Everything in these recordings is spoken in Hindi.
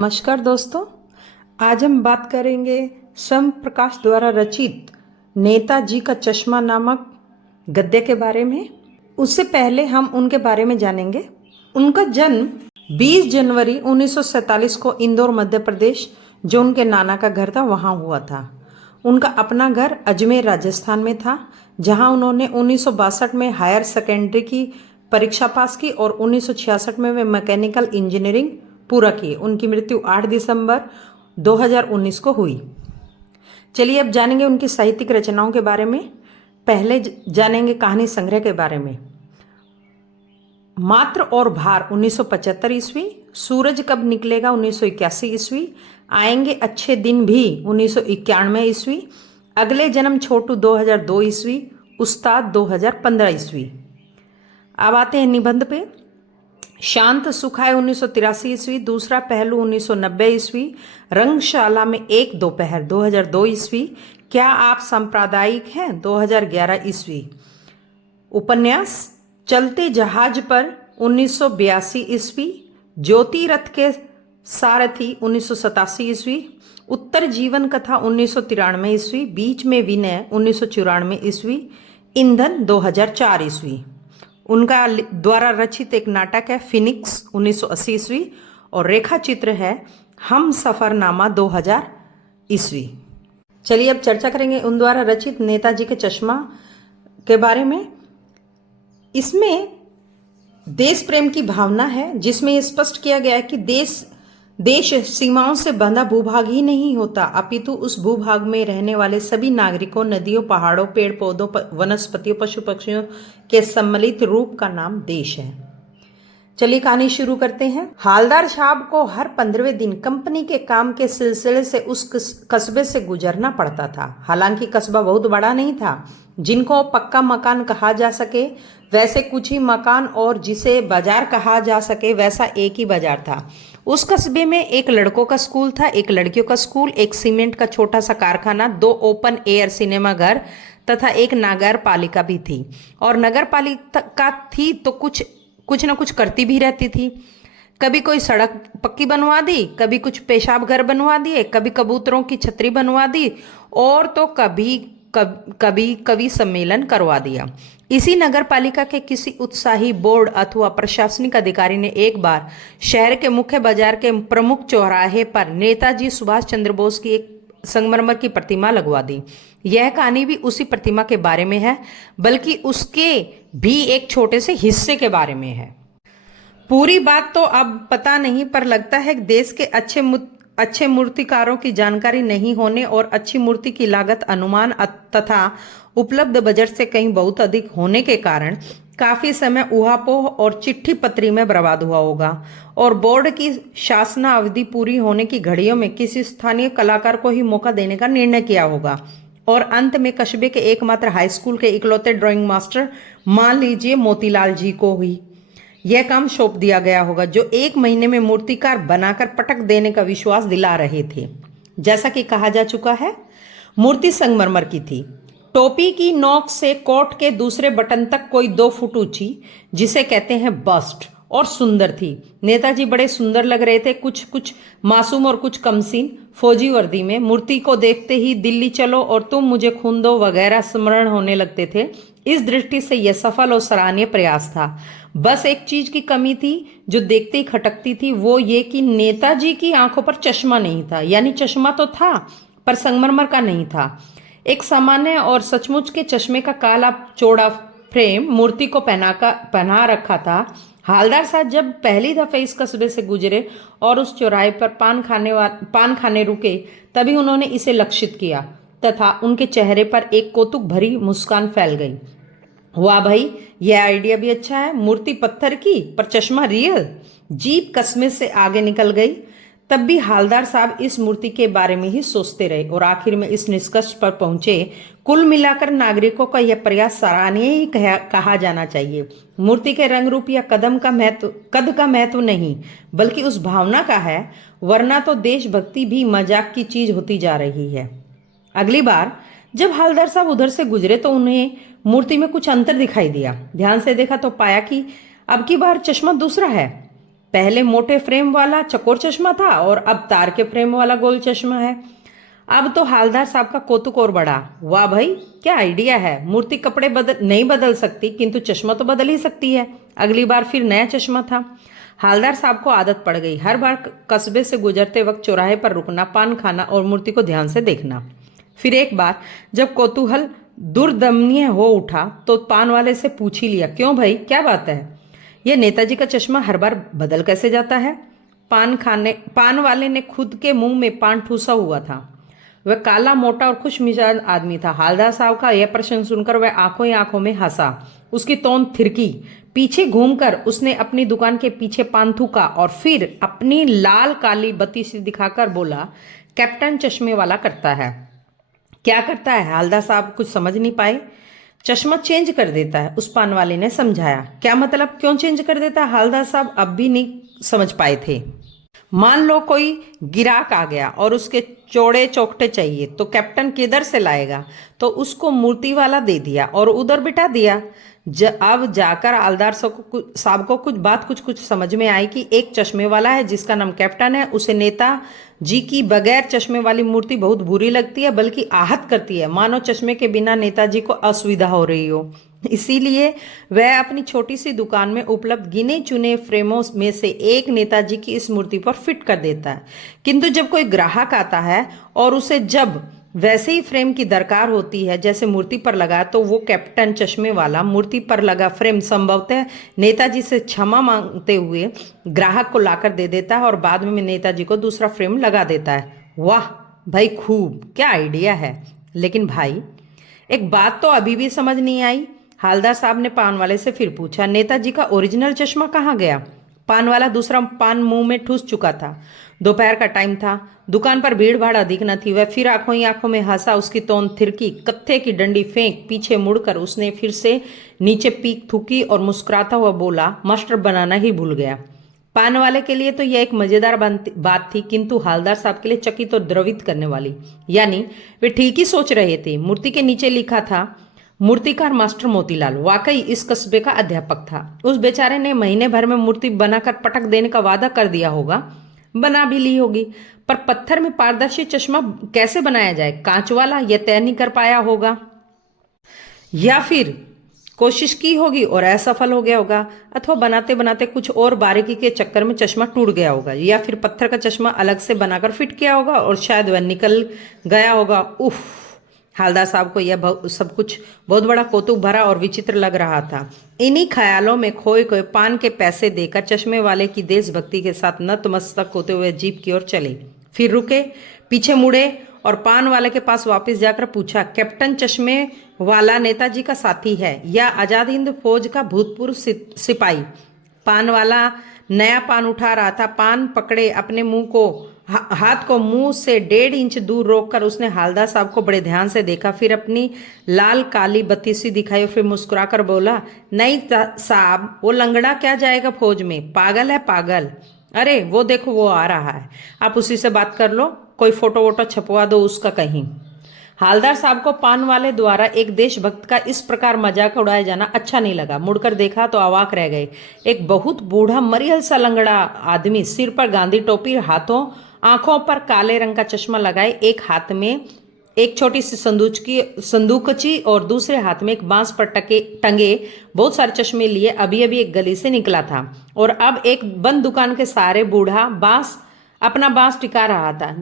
नमस्कार दोस्तों, आज हम बात करेंगे स्वयं प्रकाश द्वारा रचित नेताजी का चश्मा नामक गद्य के बारे में। उससे पहले हम उनके बारे में जानेंगे। उनका जन्म 20 जनवरी 1947 को इंदौर मध्य प्रदेश, जो उनके नाना का घर था, वहाँ हुआ था। उनका अपना घर अजमेर राजस्थान में था, जहाँ उन्होंने 1962 में हायर सेकेंडरी की परीक्षा पास की और 1966 में वे मैकेनिकल इंजीनियरिंग पूरा किए। उनकी मृत्यु 8 दिसंबर 2019 को हुई। चलिए अब जानेंगे उनकी साहित्यिक रचनाओं के बारे में। पहले जानेंगे कहानी संग्रह के बारे में। मात्र और भार 1975 ईस्वी, सूरज कब निकलेगा 1981 ईस्वी, आएंगे अच्छे दिन भी 1991 ईस्वी, अगले जन्म छोटू 2002 ईस्वी, उस्ताद 2015 ईस्वी। अब आते हैं निबंध पे। शांत सुखाए 1983 ईस्वी, दूसरा पहलू 1990 ईस्वी, रंगशाला में एक दोपहर 2002 ईस्वी, क्या आप सांप्रदायिक हैं 2011 ईस्वी। उपन्यास चलते जहाज पर 1982 ईस्वी, ज्योति रथ के सारथी 1987 ईस्वी, उत्तर जीवन कथा 1993 ईस्वी, बीच में विनय 1994 ईस्वी, ईंधन 2004 ईस्वी। उनका द्वारा रचित एक नाटक है फिनिक्स 1980 ईस्वी, और रेखा चित्र है हम सफरनामा 2000 ईस्वी। चलिए अब चर्चा करेंगे उन द्वारा रचित नेताजी के चश्मा के बारे में। इसमें देश प्रेम की भावना है, जिसमें यह स्पष्ट किया गया है कि देश सीमाओं से बंधा भूभाग ही नहीं होता, अपितु उस भूभाग में रहने वाले सभी नागरिकों, नदियों, पहाड़ों, पेड़ पौधों, वनस्पतियों, पशु पक्षियों के सम्मिलित रूप का नाम देश है। चलिए कहानी शुरू करते हैं। हालदार साहब को हर 15वें दिन कंपनी के काम के सिलसिले से उस कस्बे से गुजरना पड़ता था। हालांकि कस्बा बहुत बड़ा नहीं था जिनको पक्का मकान कहा जा सके, वैसे कुछ ही मकान, और जिसे बाजार कहा जा सके वैसा एक ही बाजार था। उस कस्बे में एक लड़कों का स्कूल था, एक लड़कियों का स्कूल, एक सीमेंट का छोटा सा कारखाना, 2 ओपन एयर सिनेमा घर तथा एक नगर पालिका भी थी। और नगर पालिका थी तो कुछ न कुछ करती भी रहती थी। कभी कोई सड़क पक्की बनवा दी, कभी कुछ पेशाब घर बनवा दिए, कभी कबूतरों की छतरी बनवा दी, और तो कभी सम्मेलन करवा दिया। इसी नगर पालिका के किसी उत्साही बोर्ड अथवा प्रशासनिक अधिकारी ने एक बार शहर के मुख्य बाजार के प्रमुख चौराहे पर नेताजी सुभाष चंद्र बोस की एक संगमरमर की प्रतिमा लगवा दी। यह कहानी भी उसी प्रतिमा के बारे में है, बल्कि उसके भी एक छोटे से हिस्से के बारे में है। पूरी बात तो अब पता नहीं, पर लगता है कि देश के अच्छे मूर्तिकारों की जानकारी नहीं होने और अच्छी मूर्ति की लागत अनुमान तथा उपलब्ध बजट से कहीं बहुत अधिक होने के कारण काफी समय ऊहापोह और चिट्ठी पत्री में बर्बाद हुआ होगा, और बोर्ड की शासना अवधि पूरी होने की घड़ियों में किसी स्थानीय कलाकार को ही मौका देने का निर्णय किया होगा, और अंत में कस्बे के एकमात्र हाई स्कूल के इकलौते ड्राइंग मास्टर, मान लीजिए मोतीलाल जी को ही यह काम सौंप दिया गया होगा, जो 1 महीने में मूर्तिकार बनाकर पटक देने का विश्वास दिला रहे थे। जैसा कि कहा जा चुका है, मूर्ति संगमरमर की थी, टोपी की नोक से कोट के दूसरे बटन तक कोई 2 फुट ऊंची, जिसे कहते हैं बस्ट, और सुंदर थी। नेताजी बड़े सुंदर लग रहे थे, कुछ मासूम और कुछ कमसीन, फौजी वर्दी में। मूर्ति को देखते ही दिल्ली चलो और तुम मुझे खून दो वगैरह स्मरण होने लगते थे। इस दृष्टि से यह सफल और सराहनीय प्रयास था। बस एक चीज की कमी थी जो देखते ही खटकती थी, वो ये कि नेताजी की आंखों पर चश्मा नहीं था। यानी चश्मा तो था पर संगमरमर का नहीं था। एक सामान्य और सचमुच के चश्मे का काला चौड़ा फ्रेम मूर्ति को पहना रखा था। हालदार साहब जब पहली दफे इस कस्बे से गुजरे और उस चौराहे पर पान खाने रुके, तभी उन्होंने इसे लक्षित किया तथा उनके चेहरे पर एक कौतुक भरी मुस्कान फैल गई। वाह भाई, यह आइडिया भी अच्छा है, मूर्ति पत्थर की पर चश्मा रियल। जीप कस्बे से आगे निकल गई। तब भी हालदार साहब इस मूर्ति के बारे में ही सोचते रहे और आखिर में इस निष्कर्ष पर पहुंचे, कुल मिलाकर नागरिकों का यह प्रयास सराहनीय ही कहा जाना चाहिए। मूर्ति के रंग रूप या कद का महत्व नहीं, बल्कि उस भावना का है, वरना तो देशभक्ति भी मजाक की चीज होती जा रही है। अगली बार जब हालदार साहब उधर से गुजरे तो उन्हें मूर्ति में कुछ अंतर दिखाई दिया। ध्यान से देखा तो पाया कि अब की बार चश्मा दूसरा है। पहले मोटे फ्रेम वाला चकोर चश्मा था और अब तार के फ्रेम वाला गोल चश्मा है। अब तो हालदार साहब का कौतुक और बढ़ा। वाह भाई, क्या आइडिया है। मूर्ति कपड़े नहीं बदल सकती, किंतु चश्मा तो बदल ही सकती है। अगली बार फिर नया चश्मा था। हालदार साहब को आदत पड़ गई हर बार कस्बे से गुजरते वक्त चौराहे पर रुकना, पान खाना और मूर्ति को ध्यान से देखना। फिर एक बार जब कौतूहल दुर्दमनीय हो उठा तो पान वाले से पूछ ही लिया, क्यों भाई, क्या बात है, यह नेताजी का चश्मा हर बार बदल कैसे जाता है। पान वाले ने खुद के मुंह में पान ठूसा हुआ था। वह काला, मोटा और खुश मिजाज आदमी था। हालदार साहब का यह प्रश्न सुनकर वह आंखों ही आंखों में हंसा। उसकी तोंद थिरकी। पीछे घूमकर उसने अपनी दुकान के पीछे पान थूका और फिर अपनी लाल काली बत्ती सी दिखाकर बोला, कैप्टन चश्मे वाला करता है। क्या करता है? हालदार साहब कुछ समझ नहीं पाए। चश्मा चेंज कर देता है, उस पान वाले ने समझाया। क्या मतलब, क्यों चेंज कर देता है? हालदार साहब अब भी नहीं समझ पाए थे। मान लो कोई गिराक आ गया और उसके चौड़े चौकटे चाहिए, तो कैप्टन किधर से लाएगा? तो उसको मूर्ति वाला दे दिया और उधर बिठा दिया। अब जाकर हालदार साहब को कुछ समझ में आई कि एक चश्मे वाला है जिसका नाम कैप्टन है। उसे नेता जी की बगैर चश्मे वाली मूर्ति बहुत बुरी लगती है, बल्कि आहत करती है, मानो चश्मे के बिना नेताजी को असुविधा हो रही हो। इसीलिए वह अपनी छोटी सी दुकान में उपलब्ध गिने चुने फ्रेमों में से एक नेताजी की इस मूर्ति पर फिट कर देता है। किंतु जब कोई ग्राहक आता है और उसे जब वैसे ही फ्रेम की दरकार होती है जैसे मूर्ति पर लगा, तो वो कैप्टन चश्मे वाला मूर्ति पर लगा फ्रेम संभवतः नेताजी से क्षमा मांगते हुए ग्राहक को लाकर दे देता है और बाद में नेताजी को दूसरा फ्रेम लगा देता है। वाह भाई, खूब, क्या आइडिया है। लेकिन भाई, एक बात तो अभी भी समझ नहीं आई। हालदार साहब ने पान वाले से फिर पूछा, नेताजी का ओरिजिनल चश्मा कहाँ गया? पान वाला दूसरा पान मुंह में ठूस चुका था। दोपहर का टाइम था, दुकान पर भीड़ भाड़ अधिक न थी। वह फिर आंखों ही आंखों में हंसा। उसकी तोंद थिरकी। कत्थे की डंडी फेंक पीछे मुड़कर उसने फिर से नीचे पीक थूकी और मुस्कुराता हुआ बोला, मास्टर बनाना ही भूल गया। पान वाले के लिए तो यह एक मजेदार बात थी, किंतु हालदार साहब के लिए चकित और द्रवित करने वाली। यानी वे ठीक ही सोच रहे थे। मूर्ति के नीचे लिखा था, मूर्तिकार मास्टर मोतीलाल। वाकई इस कस्बे का अध्यापक था। उस बेचारे ने महीने भर में मूर्ति बनाकर पटक देने का वादा कर दिया होगा, बना भी ली होगी, पर पत्थर में पारदर्शी चश्मा कैसे बनाया जाए, कांच वाला, यह तय नहीं कर पाया होगा, या फिर कोशिश की होगी और असफल हो गया होगा, अथवा बनाते बनाते कुछ और बारीकी के चक्कर में चश्मा टूट गया होगा, या फिर पत्थर का चश्मा अलग से बनाकर फिट किया होगा और शायद वह निकल गया होगा। उफ, हालदार साहब को यह सब कुछ बहुत बड़ा कौतुक भरा और विचित्र लग रहा था। इन्हीं ख्यालों में खोए खोए पान के पैसे देकर चश्मे वाले की देशभक्ति के साथ नतमस्तक होते हुए जीप की ओर चले। फिर रुके, पीछे मुड़े और पान वाले के पास वापस जाकर पूछा, कैप्टन चश्मे वाला नेताजी का साथी है या आजाद हिंद फौज का भूतपूर्व सिपाही? पान वाला नया पान उठा रहा था। पान पकड़े अपने मुंह को हाथ को मुंह से 1.5 इंच दूर रोककर उसने हालदार साहब को बड़े ध्यान से देखा। फिर अपनी लाल काली बत्ती सी दिखाई और फिर मुस्कुराकर बोला, नहीं साहब, वो लंगड़ा क्या जाएगा फौज में, पागल है पागल। अरे वो देखो, वो आ रहा है, आप उसी से बात कर लो, कोई फोटो वोटो छपवा दो उसका कहीं। हालदार साहब को पान वाले द्वारा एक देशभक्त का इस प्रकार मजाक उड़ाया जाना अच्छा नहीं लगा। मुड़कर देखा तो अवाक रह गए। एक बहुत बूढ़ा मरियल सा लंगड़ा आदमी, सिर पर गांधी टोपी, आंखों पर काले रंग का चश्मा लगाए, एक हाथ में एक छोटी सी संदूकची और दूसरे हाथ में एक बांस पर टंगे बहुत सारे चश्मे लिए अभी अभी एक गली से निकला था और अब एक बंद दुकान के सहारे बूढ़ा अपना बांस टिका रहा था।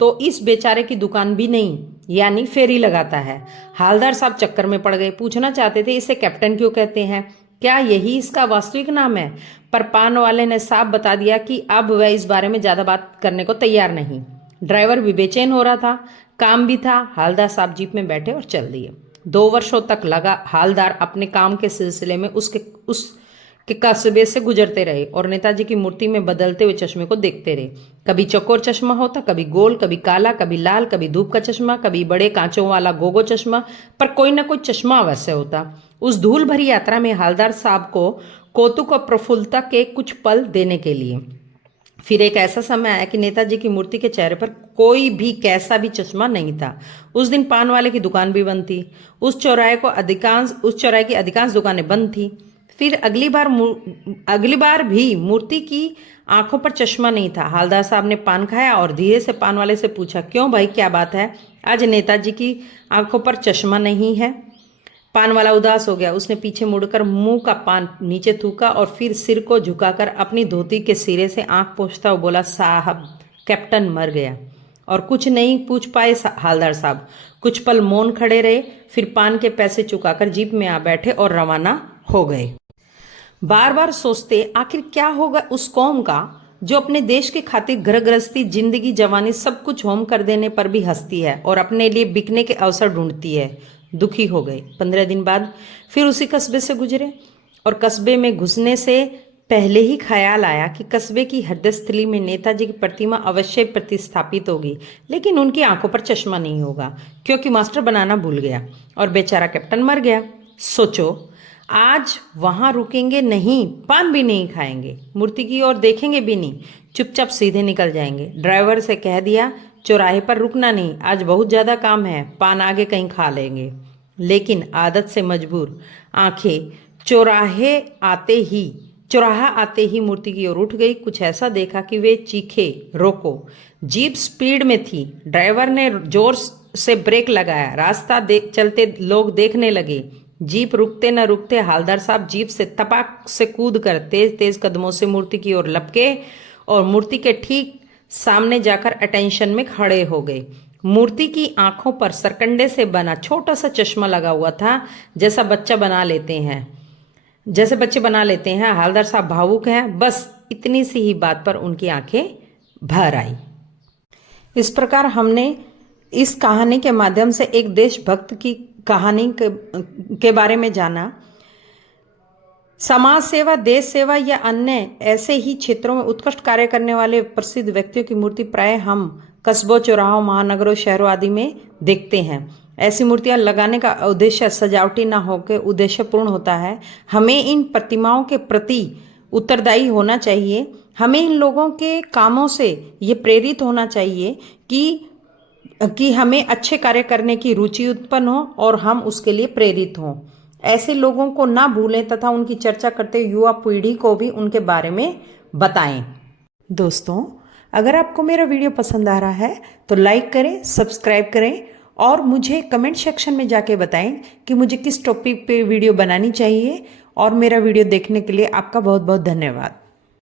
तो इस बेचारे की दुकान भी नहीं, यानी फेरी लगाता है। हालदार साहब चक्कर में पड़ गए। पूछना चाहते थे, इसे कैप्टन क्यों कहते हैं, क्या यही इसका वास्तविक नाम है? पर पान वाले ने साफ बता दिया कि अब वह इस बारे में ज्यादा बात करने को तैयार नहीं। ड्राइवर भी बेचैन हो रहा था, काम भी था। हालदार साहब जीप में बैठे और चल दिए। 2 वर्षों तक लगा हालदार अपने काम के सिलसिले में उसके कस्बे से गुजरते रहे और नेताजी की मूर्ति में बदलते हुए चश्मे को देखते रहे। कभी चौकोर चश्मा होता, कभी गोल, कभी काला, कभी लाल, कभी धूप का चश्मा, कभी बड़े कांचों वाला गोगो चश्मा, पर कोई ना कोई चश्मा अवश्य होता। उस धूल भरी यात्रा में हालदार साहब को कौतुक और प्रफुल्लता के कुछ पल देने के लिए फिर एक ऐसा समय आया कि नेताजी की मूर्ति के चेहरे पर कोई भी कैसा भी चश्मा नहीं था। उस दिन पान वाले की दुकान भी बंद थी। उस चौराहे की अधिकांश दुकानें बंद थी। फिर अगली बार भी मूर्ति की आंखों पर चश्मा नहीं था। हवलदार साहब ने पान खाया और धीरे से पान वाले से पूछा, क्यों भाई, क्या बात है? आज नेताजी की आंखों पर चश्मा नहीं है। पान वाला उदास हो गया। उसने पीछे मुड़कर मुंह का पान नीचे थूका और फिर सिर को झुकाकर अपनी धोती के सिरे से आंख पोंछता हुआ बोला, साहब, कैप्टन मर गया। और कुछ नहीं पूछ पाए हवलदार साहब। कुछ पल मौन खड़े रहे, फिर पान के पैसे चुकाकर जीप में आ बैठे और रवाना हो गए। बार बार सोचते, आखिर क्या होगा उस कौम का जो अपने देश के खातिर घर गृहस्थी, जिंदगी, जवानी सब कुछ होम कर देने पर भी हंसती है और अपने लिए बिकने के अवसर ढूंढती है। दुखी हो गए। 15 दिन बाद फिर उसी कस्बे से गुजरे और कस्बे में घुसने से पहले ही ख्याल आया कि कस्बे की हृदयस्थली में नेताजी की प्रतिमा अवश्य प्रतिस्थापित होगी, लेकिन उनकी आंखों पर चश्मा नहीं होगा क्योंकि मास्टर बनाना भूल गया और बेचारा कैप्टन मर गया। सोचो, आज वहां रुकेंगे नहीं, पान भी नहीं खाएंगे, मूर्ति की ओर देखेंगे भी नहीं, चुपचाप सीधे निकल जाएंगे। ड्राइवर से कह दिया, चौराहे पर रुकना नहीं, आज बहुत ज़्यादा काम है, पान आगे कहीं खा लेंगे। लेकिन आदत से मजबूर आंखें चौराहा आते ही मूर्ति की ओर उठ गई। कुछ ऐसा देखा कि वे चीखे, रोको। जीप स्पीड में थी। ड्राइवर ने जोर से ब्रेक लगाया। रास्ता चलते लोग देखने लगे। जीप रुकते न रुकते हवलदार साहब जीप से तपाक से कूद कर तेज तेज कदमों से मूर्ति की ओर लपके और मूर्ति के ठीक सामने जाकर अटेंशन में खड़े हो गए। मूर्ति की आंखों पर सरकंडे से बना छोटा सा चश्मा लगा हुआ था, जैसे बच्चे बना लेते हैं। हवलदार साहब भावुक हैं। बस इतनी सी ही बात पर उनकी आंखें भर आई। इस प्रकार हमने इस कहानी के माध्यम से एक देशभक्त की कहानी के बारे में जाना। समाज सेवा, देश सेवा या अन्य ऐसे ही क्षेत्रों में उत्कृष्ट कार्य करने वाले प्रसिद्ध व्यक्तियों की मूर्ति प्राय हम कस्बों, चौराहों, महानगरों, शहरों आदि में देखते हैं। ऐसी मूर्तियां लगाने का उद्देश्य सजावटी ना होकर उद्देश्यपूर्ण होता है। हमें इन प्रतिमाओं के प्रति उत्तरदायी होना चाहिए। हमें इन लोगों के कामों से ये प्रेरित होना चाहिए कि हमें अच्छे कार्य करने की रुचि उत्पन्न हो और हम उसके लिए प्रेरित हों। ऐसे लोगों को ना भूलें तथा उनकी चर्चा करते युवा पीढ़ी को भी उनके बारे में बताएं। दोस्तों, अगर आपको मेरा वीडियो पसंद आ रहा है तो लाइक करें, सब्सक्राइब करें और मुझे कमेंट सेक्शन में जाके बताएं कि मुझे किस टॉपिक पे वीडियो बनानी चाहिए। और मेरा वीडियो देखने के लिए आपका बहुत बहुत धन्यवाद।